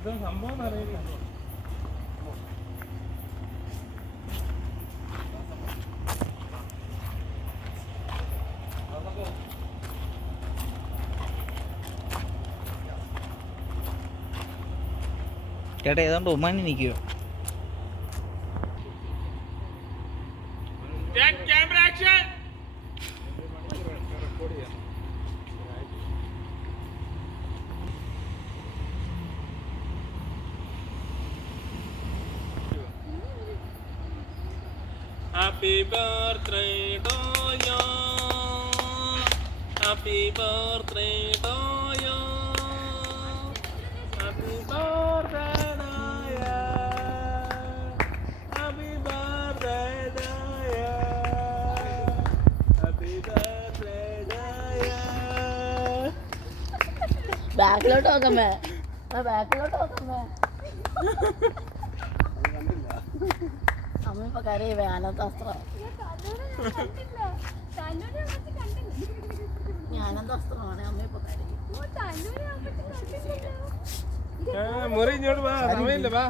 എന്താ സംഭവം അറിയില്ല. ചേട്ടാ ഏതാണ്ട് Omani നിൽക്കുവോ? Happy birthday to you. Happy birthday to you. Happy birthday to you. Happy birthday to you. Happy birthday to you. ബാക്കിലോട്ട് നോക്കമ്മേ, ബാക്കിലോട്ട് നോക്കമ്മേ. അമ്മ ഇപ്പൊ കരയുവേ ആനന്ദാസ്ത്രം. ആനന്ദാസ്ത്രമാണ് അമ്മ ഇപ്പൊ കരയും. മുറി ഇങ്ങോട്ട് വാ, സമയമില്ല വാ.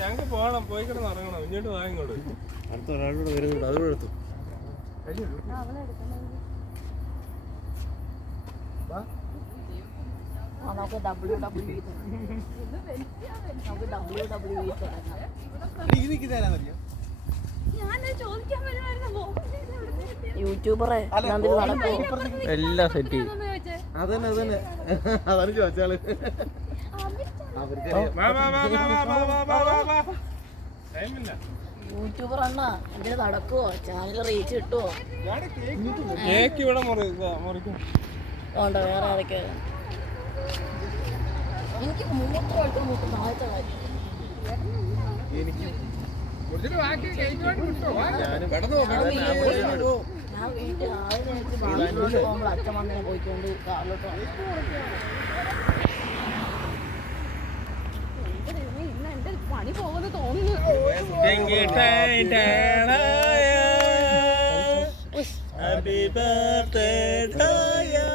ഞങ്ങക്ക് പോകണം, പോയി കിടന്ന് ഇറങ്ങണം. ഇങ്ങോട്ട് വാ, ഇങ്ങോട്ട്. അടുത്ത ഒരാളോട് വരുന്നുണ്ട്, അതുകൂടെ എടുത്തു. നമുക്ക് WWE തുടങ്ങാം. യൂട്യൂബറെ എല്ലാം സെറ്റ് ചെയ്യും. അതന്നെ അതാണ് ചോദിച്ചാള്. യൂട്യൂബർ അണ്ണ എന്തിനു നടക്കുവോ? ചാനൽ റീച്ച് കിട്ടുവോ? കേക്ക് ഇവിടെ മുറിക്കും. വേണ്ട, വേറെ ആരൊക്കെ? എനിക്ക് മൂത്രമായിട്ട് താഴ്ത്ത കാര്യം. ഞാൻ വീട്ടിൽ ആദ്യം പോകുമ്പോൾ അച്ഛൻ വന്നിനെ പോയിക്കൊണ്ട് കാറിലോട്ട് വന്നു. ഇന്ന് എന്റെ പണി പോകുന്നു തോന്നുന്നു. Happy birthday to you.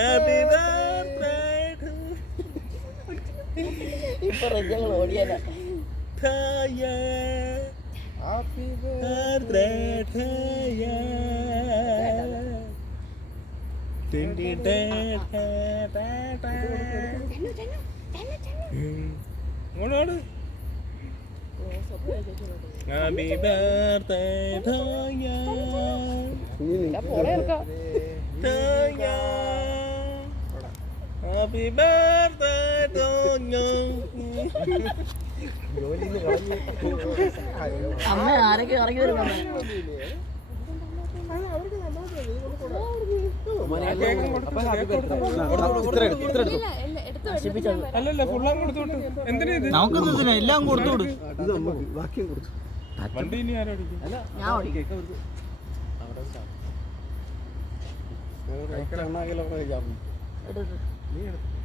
Happy birthday to ഇപ്പൊ റെജങ്ങൾ ഓടിയല്ല. you. Happy birthday to you. ഇങ്ങോട്ട് Happy birthday to you. To you. Happy birthday to you. അമ്മ ആരൊക്കെ ഇറങ്ങി വരുന്നുണ്ട്? അല്ലല്ല ഫുള്ളാൻ കൊടുത്തോട്ട് എന്തിനാ ഇത്? നമുക്കൊന്നും എല്ലാം കൊടുത്തോട്. വണ്ടി ഇനി ആരും ഓടിക്കും? ഞാൻ ഓടിക്കും. എടുത്ത്